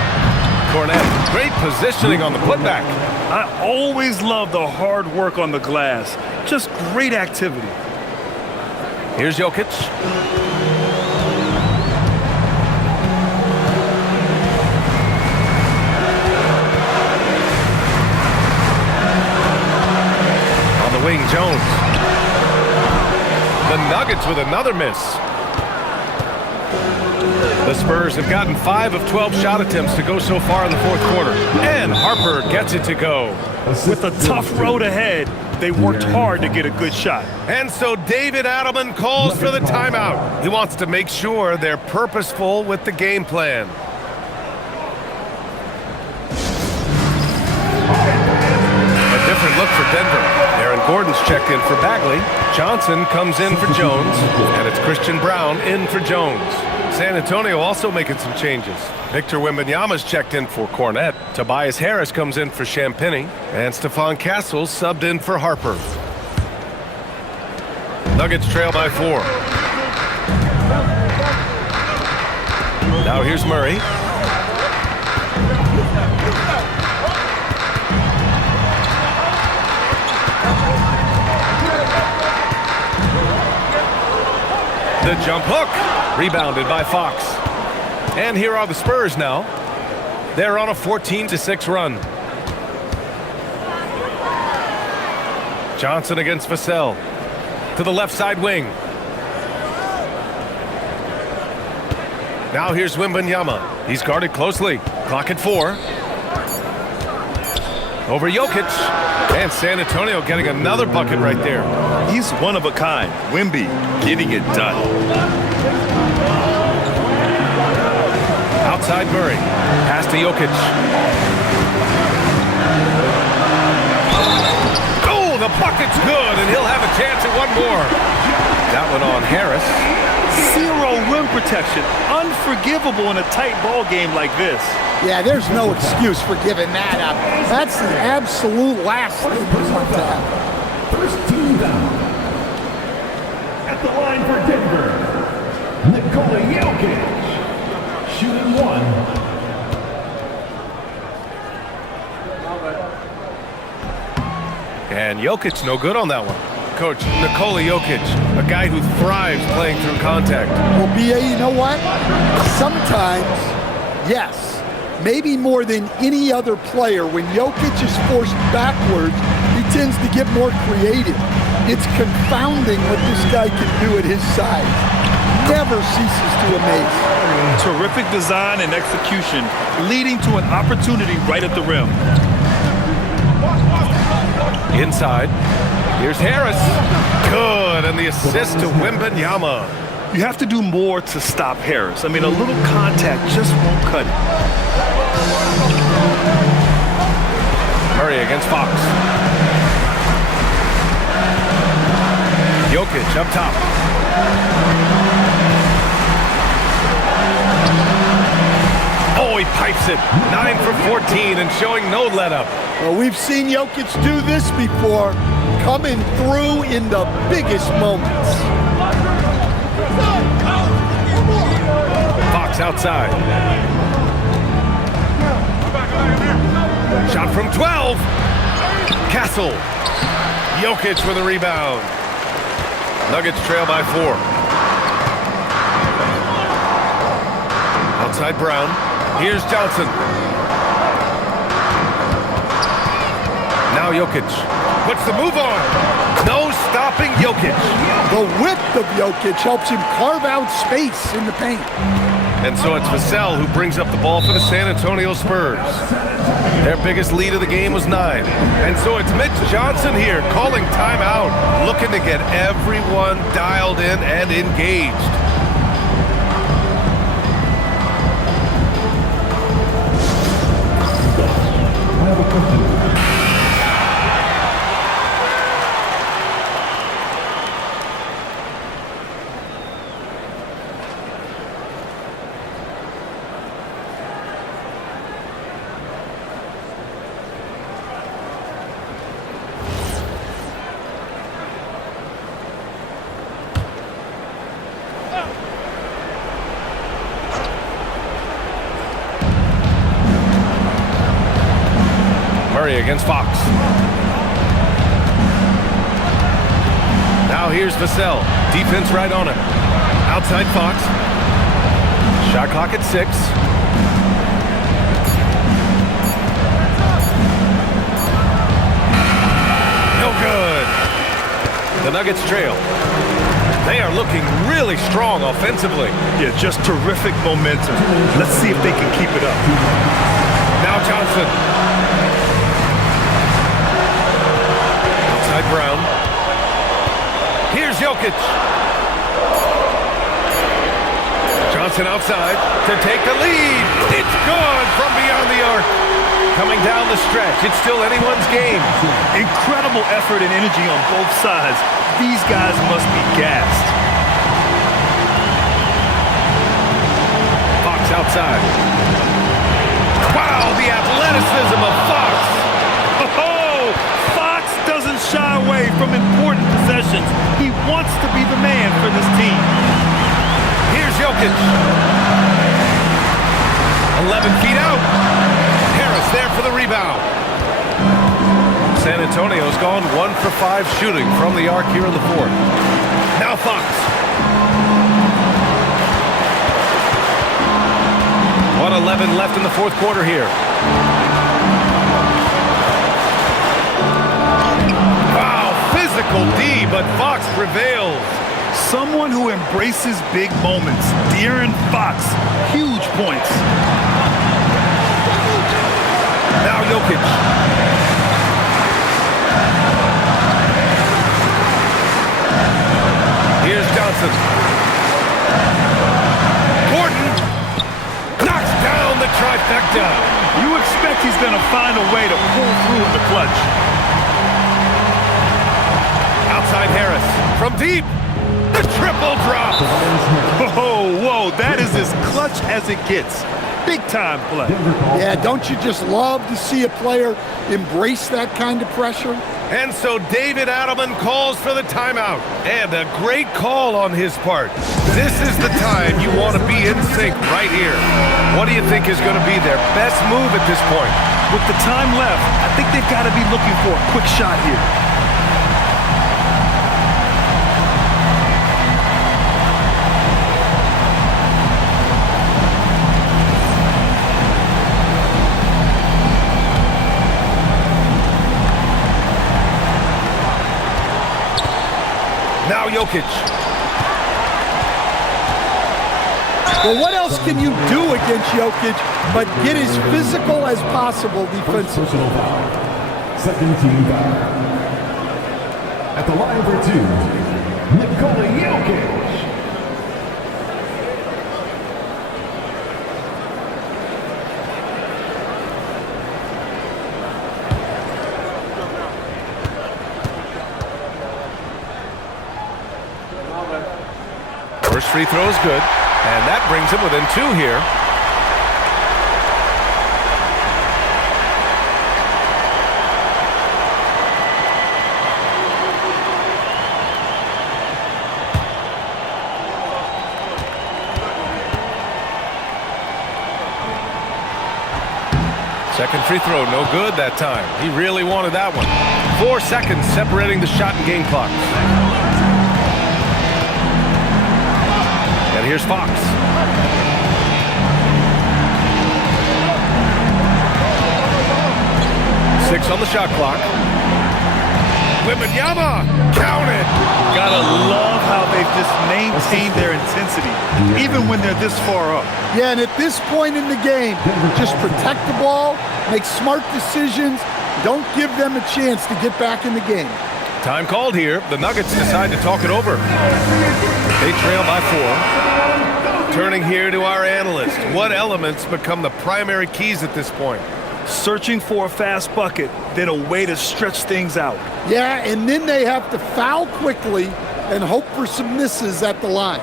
Cornette, great positioning on the putback. I always love the hard work on the glass. Just great activity. Here's Jokic. On the wing, Jones. The Nuggets with another miss. The Spurs have gotten 5 of 12 shot attempts to go so far in the fourth quarter. And Harper gets it to go. With a tough road ahead, they worked hard to get a good shot. And so David Adelman calls for the timeout. He wants to make sure they're purposeful with the game plan. A different look for Denver. Aaron Gordon's checked in for Bagley. Johnson comes in for Jones. And it's Christian Brown in for Jones. San Antonio also making some changes. Victor Wembanyama's checked in for Cornette. Tobias Harris comes in for Champagny. And Stephon Castles subbed in for Harper. Nuggets trail by 4. Now here's Murray. The jump hook. Rebounded by Fox. And here are the Spurs now. They're on a 14-6 run. Johnson against Vassell. To the left side wing. Now here's Wembanyama. He's guarded closely. Clock at 4. Over Jokic. And San Antonio getting another bucket right there. He's one of a kind. Wemby getting it done. Outside Murray. Pass to Jokic. Oh, the bucket's good, and he'll have a chance at one more. That one on Harris. 0 rim protection. Unforgivable in a tight ball game like this. Yeah, there's no excuse for giving that up. That's the absolute last thing you want to happen. First team down. At the line for Denver, Nikola Jokic. Shooting 1. And Jokic no good on that one. Coach, Nikola Jokic, a guy who thrives playing through contact. Well, B.A., you know what? Sometimes, yes, maybe more than any other player, when Jokic is forced backwards, he tends to get more creative. It's confounding what this guy can do at his size. Never ceases to amaze. Terrific design and execution, leading to an opportunity right at the rim. Inside. Here's Harris. Good, and the assist to Wembanyama. You have to do more to stop Harris. I mean, a little contact just won't cut it. Murray against Fox. Jokic up top. Oh, he pipes it. 9 for 14 and showing no let-up. Well, we've seen Jokic do this before, coming through in the biggest moments. Fox outside. from 12. Castle. Jokic with a rebound. Nuggets trail by 4. Outside Brown. Here's Johnson. Now Jokic. Puts the move on. No stopping Jokic. The width of Jokic helps him carve out space in the paint. And so it's Vassell who brings up the ball for the San Antonio Spurs. Their biggest lead of the game was 9. And so it's Mitch Johnson here calling timeout, looking to get everyone dialed in and engaged. I have a question. Murray against Fox. Now here's Vassell. Defense right on him. Outside Fox. Shot clock at 6. No good. The Nuggets trail. They are looking really strong offensively. Yeah, just terrific momentum. Let's see if they can keep it up. Now Johnson. Outside Brown. Here's Jokic. Johnson outside to take the lead. It's good from beyond the arc. Coming down the stretch. It's still anyone's game. Incredible effort and energy on both sides. These guys must be gassed. Fox outside. Wow, the athleticism of Fox. Oh, Fox doesn't shy away from important possessions. He wants to be the man for this team. Here's Jokic. 11 feet out. Harris there for the rebound. San Antonio's gone 1 for 5 shooting from the arc here in the 4th. Now Fox. 1:11 left in the 4th quarter here. Wow, physical D, but Fox prevails. Someone who embraces big moments. De'Aaron Fox, huge points. Now Jokic. Here's Johnson. Gordon knocks down the trifecta. You expect he's going to find a way to pull through in the clutch. Outside Harris. From deep. The triple drop. Whoa, that is as clutch as it gets. Big time play. Yeah, don't you just love to see a player embrace that kind of pressure? And so David Adelman calls for the timeout. And a great call on his part. This is the time you want to be in sync right here. What do you think is going to be their best move at this point? With the time left, I think they've got to be looking for a quick shot here. Now Jokic. Well, what else can you do against Jokic but get as physical as possible defensively? Personal foul. Second team foul. At the line for 2, Nikola Jokic. First free throw is good, and that brings him within 2 here. Second free throw, no good that time. He really wanted that one. 4 seconds separating the shot and game clocks. And here's Fox. Six on the shot clock. Wembanyama, count it. Gotta love how they've just maintained their intensity, even when they're this far up. Yeah, and at this point in the game, just protect the ball, make smart decisions, don't give them a chance to get back in the game. Time called here. The Nuggets decide to talk it over. They trail by 4. Turning here to our analyst. What elements become the primary keys at this point? Searching for a fast bucket, then a way to stretch things out. Yeah, and then they have to foul quickly and hope for some misses at the line.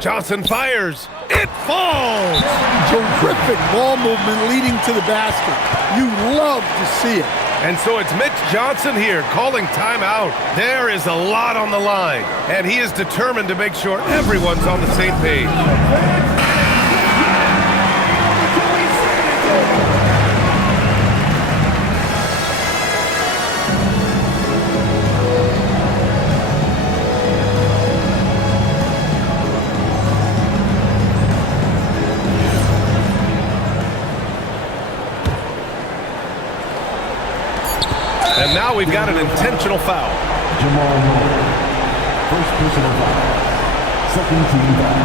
Johnson fires. It falls. Terrific ball movement leading to the basket. You love to see it. And so it's Mitch Johnson here calling timeout. There is a lot on the line, and he is determined to make sure everyone's on the same page. And now we've got an intentional foul. Jamal Murray. First personal foul. Second team foul.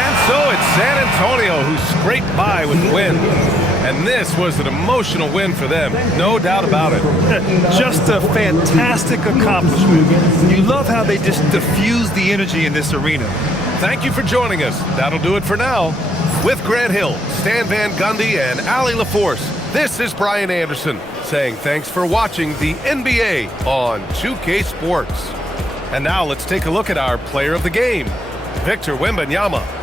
And so it's San Antonio who scraped by with the win. And this was an emotional win for them, no doubt about it. Just a fantastic accomplishment. You love how they just diffuse the energy in this arena. Thank you for joining us. That'll do it for now. With Grant Hill, Stan Van Gundy, and Allie LaForce, this is Brian Anderson saying thanks for watching the NBA on 2K Sports. And now let's take a look at our player of the game, Victor Wembanyama.